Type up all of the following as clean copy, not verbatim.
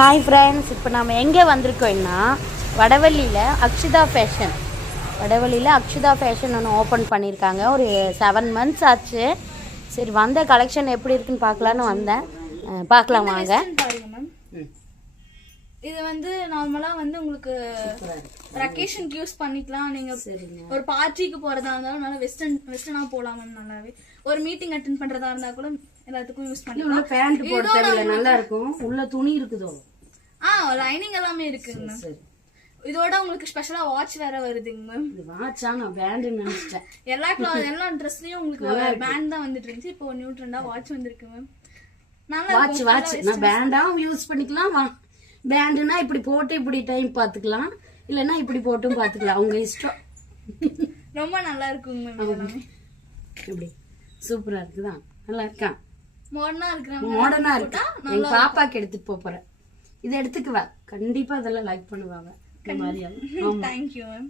Hi friends, இப்போ நம்ம எங்கே வந்திருக்கோம்னா வடவள்ளியில் அக்ஷிதா ஃபேஷன். வடவள்ளியில் அக்ஷிதா ஃபேஷன் ஒன்று ஓப்பன் பண்ணியிருக்காங்க. ஒரு 7 months ஆச்சு. சரி, வந்த கலெக்ஷன் எப்படி இருக்குன்னு பார்க்கலான்னு வந்தேன். பார்க்கலாம் வாங்க. இது வந்து நார்மலா வந்து உங்களுக்கு வெக்கேஷனுக்கு யூஸ் பண்ணிக்கலாம். நீங்க ஒரு பார்ட்டிக்கு போறதா இருந்தாலும் நல்லா வெஸ்டர்னா போலாம் மேம். நல்லாவே ஒரு மீட்டிங் அட்டெண்ட் பண்றதா இருந்தா கூட எல்லாத்துக்கும் யூஸ் பண்ணிக்கலாம். பேண்ட் போடுறதுல நல்லா இருக்கும். உள்ள துணி இருக்குதோ? லைனிங் எல்லாமே இருக்குங்க மேம். இதோட உங்களுக்கு ஸ்பெஷலா வாட்ச் வேற வருதுங்க மேம். வாட்சா? நான் பேண்ட் நினைச்சிட்டேன். எல்லா ட்ரெஸ்லயும் உங்களுக்கு பேண்ட் தான் வந்துட்டு இருந்துச்சு. இப்போ நியூ ட்ரெண்டா வாட்ச் வந்திருக்கு மேம். நல்லா வாட்ச் நான் பேண்டாவும் யூஸ் பண்ணிக்கலாம். பேண்டுனா இப்படி போட்டு இப்படி டைம் பாத்துக்கலாம், இல்லன்னா இப்படி போட்டும் பாத்துக்கலாம், உங்க இஷ்டம். ரொம்ப நல்லா இருக்குங்க மேம். இப்படி சூப்பரா இருக்குதா? நல்லா இருக்கா? மாடர்னா இருக்கு. எங்க பாப்பாக்கு எடுத்துட்டு போறேன். இதை எடுத்துக்குவா, கண்டிப்பா அதெல்லாம் லைக் பண்ணுவாங்க. Thank you ma'am.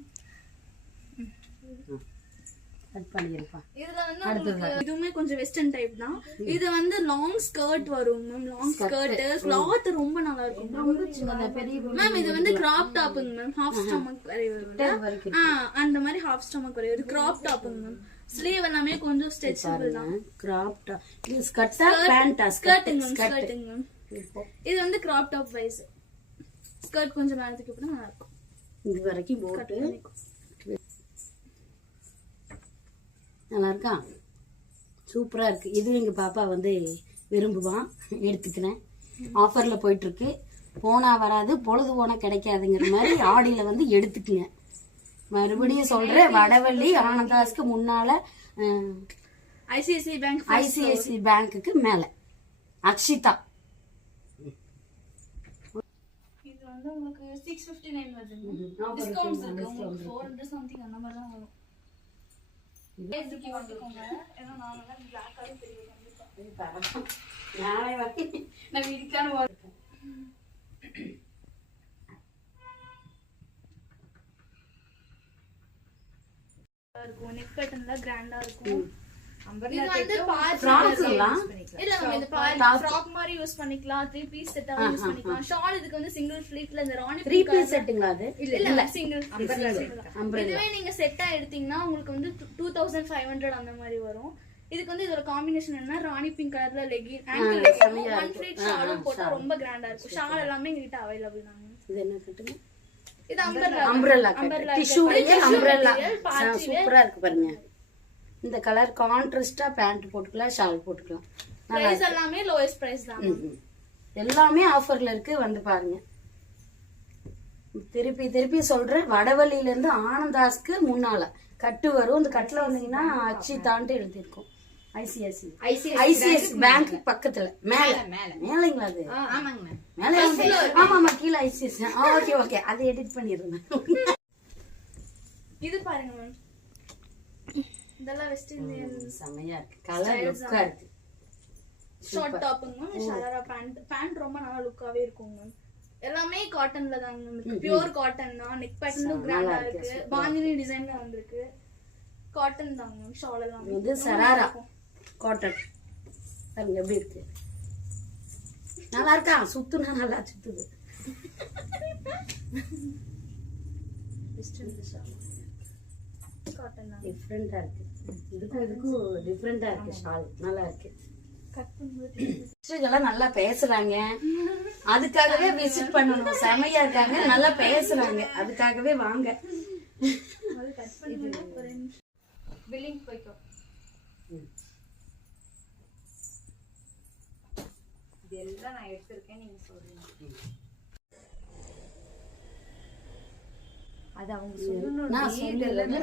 இதுல வந்து உங்களுக்கு இதுவுமே கொஞ்சம் வெஸ்டர்ன் டைப் தான். இது வந்து லாங் ஸ்கர்ட் வரும் மேம். லாங் ஸ்கர்ட் கிளாத் ரொம்ப நல்லா இருக்கும் மேம். இது வந்து கிராப் டாப்புங்க மேம். ஹாஃப் ஸ்டமக் வரைக்கும் அந்த மாதிரி ஹாஃப் ஸ்டமக் வரையும் ஒரு கிராப் டாப்புங்க மேம். ஸ்லீவ் எல்லாமே கொஞ்சம் ஸ்ட்ரெச்சபிள் தான். Crop top. இது ஸ்கர்ட்டா பேண்டா? ஸ்கர்ட்டுங்க மேம். இது வந்து கிராப் டாப் வைஸ். ஸ்கர்ட் கொஞ்சம் மேலத்துக்கு போனா நல்லா இருக்கும். இது வரைக்கும் போட்டு நல்லா இருக்கா? சூப்பரா இருக்கு. இது எங்க பாப்பா வந்து விரும்புவான், எடுத்துக்கிறேன். ஆஃபர்ல போயிட்டு இருக்கு. போனா வராது, பொழுது போனா கிடைக்காதுங்கிற மாதிரி ஆடியில வந்து எடுத்துக்குங்க. மறுபடியும் சொல்றேன், வடவள்ளி ஆனந்தாஸ்க்கு முன்னால ஐசிஐசிஐ பேங்க்குக்கு மேல அக்ஷிதா. இது வந்து உங்களுக்கு 659 வருது. டிஸ்கவுண்ட்ஸ் இருக்கு. உங்களுக்கு 400 சம்திங் அந்த மாதிரி தான் வரும். நெக் பேட்டர்ன்ல கிராண்டா இருக்கும். இது வந்து ஃப்ராக் மாதிரி யூஸ் பண்ணிக்கலாம். 3 பீஸ் செட்டா யூஸ் பண்ணிக்கலாம். ஷால் இதுக்கு வந்து சிங்கிள் ஃபிளிட்ல இந்த ராணி 3 பீஸ் செட்டுங்களா? அது இல்ல சிங்கிள். இதுவே நீங்க செட்டா எடுத்தீங்கன்னா உங்களுக்கு வந்து 2500 அந்த மாதிரி வரும். இதுக்கு வந்து இதோட காம்பினேஷன் என்ன, ராணி பிங்க் கலர்ல லெகின், ஆங்கிள் லெகின், 1 ஃபிளிட் ஷாலும் போட்டா ரொம்ப கிராண்டா இருக்கும். ஷால் எல்லாமே எங்ககிட்ட அவைலபிள் தான். இது என்ன கட்டுங்க? இது அம்பர்லா. அம்பர்லா டிஷ்யூலயே அம்பர்லா சூப்பரா இருக்கு பாருங்க. இந்த கலர் கான்ட்ராஸ்டா பேண்ட் போட்டுக்கலாம், ஷால் போட்டுக்கலாம். பிரைஸ் எல்லாமே லோயஸ்ட் பிரைஸ் தான். எல்லாமே ஆஃபர்ல இருக்கு, வந்து பாருங்க. திருப்பி சொல்றேன், வடவள்ளியில இருந்து ஆனந்தாஸ்க்கு முன்னால கட்டு வரும். அந்த கட்டுல வந்தீங்கன்னா அக்ஷிதான்ட்டு எழுதிருக்கும். ஐசிஐசிஐ பேங்க் பக்கத்துல மேலங்களா? அது ஆமா, கீழே ஐசிஐசிஐ. ஓகே, அதை எடிட் பண்ணிடுறேன். இது பாருங்க மேம், இதெல்லாம் வெஸ்ட் இந்தியன் செமையா இருக்கு. கலர் லுக்கா இருக்கு. ஷார்ட் டாப்புங்க மேம். ஷராரா பேண்ட் ரொம்ப நல்லா லுக்காவே இருக்கும் மேம். எல்லாமே காட்டன்ல தான் மேம். பியூர் காட்டன் தான். நெக் பேட்டர்னும் கிராண்டா இருக்கு. பாந்தினி டிசைன்ல வந்திருக்கு. காட்டன் தான் மேம். ஷால் எல்லாம் இது ஷராரா காட்டன். பாருங்க எப்படி இருக்கு. நல்லா இருக்கா? சுத்துனா நல்லா சுத்துது. டிஃபரெண்டா இருக்கு. இதுக்கும் டிஃபரெண்டா இருக்கு. ஷால் நல்லா இருக்கு. இதெல்லாம் நல்லா பேசுறாங்க, அதுக்காகவே விசிட் பண்ணணும். செமையா இருக்காங்க, நல்லா பேசுறாங்க, அதுக்காகவே வாங்க. பில்லிங் போய்க்கோ. இதெல்லாம் நான் எடுத்திருக்கேன், நீங்க சொல்றீங்க. அது அவங்க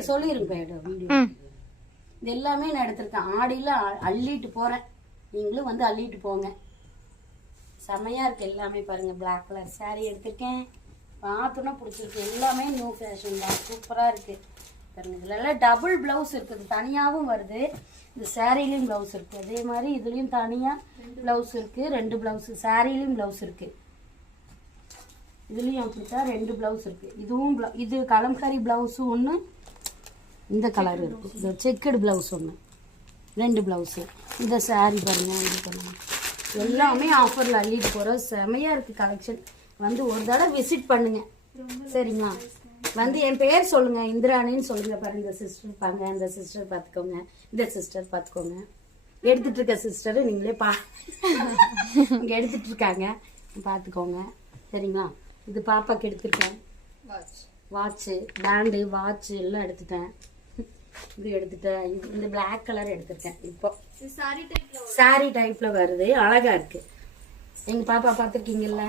சொல்லிருங்க. இது எல்லாமே நான் எடுத்திருக்கேன். ஆடியில அள்ளிட்டு போறேன், நீங்களும் வந்து அள்ளிட்டு போங்க. செமையா இருக்கு எல்லாமே. பாருங்க, பிளாக் கலர் சாரி எடுத்திருக்கேன். பார்த்தோன்னா பிடிச்சிருக்கு. எல்லாமே நியூ ஃபேஷன் தான், சூப்பரா இருக்கு. பாருங்க, இதுல எல்லாம் டபுள் பிளவுஸ் இருக்குது, தனியாவும் வருது. இந்த சாரிலையும் பிளவுஸ் இருக்கு. அதே மாதிரி இதுலயும் தனியா பிளவுஸ் இருக்கு. 2 பிளவுஸ் சாரிலையும் பிளவுஸ் இருக்கு. இதுலயும் அப்படித்தான் 2 பிளவுஸ் இருக்கு. இதுவும் இது கலம்காரி பிளவுஸ் ஒண்ணு, இந்த கலர் இருக்கு. இந்த செக்குடு பிளவுஸ் ஒண்ணு, 2 பிளவுஸ். இந்த சாரி பாருங்க, இது பண்ணுங்க. எல்லாமே ஆஃபரில் அள்ளிட்டு போகிறோம். செமையாக இருக்குது கலெக்ஷன். வந்து ஒரு தடவை விசிட் பண்ணுங்க சரிங்களா. வந்து என் பேர் சொல்லுங்க, இந்திராணின்னு சொல்லுங்க. பாருங்க இந்த சிஸ்டர் இருப்பாங்க, இந்த சிஸ்டர் பார்த்துக்கோங்க, இந்த சிஸ்டர் பார்த்துக்கோங்க. எடுத்துட்டு இருக்க சிஸ்டர் நீங்களே இங்கே எடுத்துட்டு இருக்காங்க, பார்த்துக்கோங்க சரிங்களா. இது பாப்பாக்கு எடுத்துருக்கேன். வாட்சு, பேண்டு, வாட்சு எல்லாம் எடுத்துட்டேன். இது எடுத்துட்டேன். இந்த பிளாக் கலர் எடுத்துருக்கேன். இப்போ சாரி டைப்ல வருது, அழகா இருக்கு. எங்க பாப்பா பார்த்துருக்கீங்கல்ல.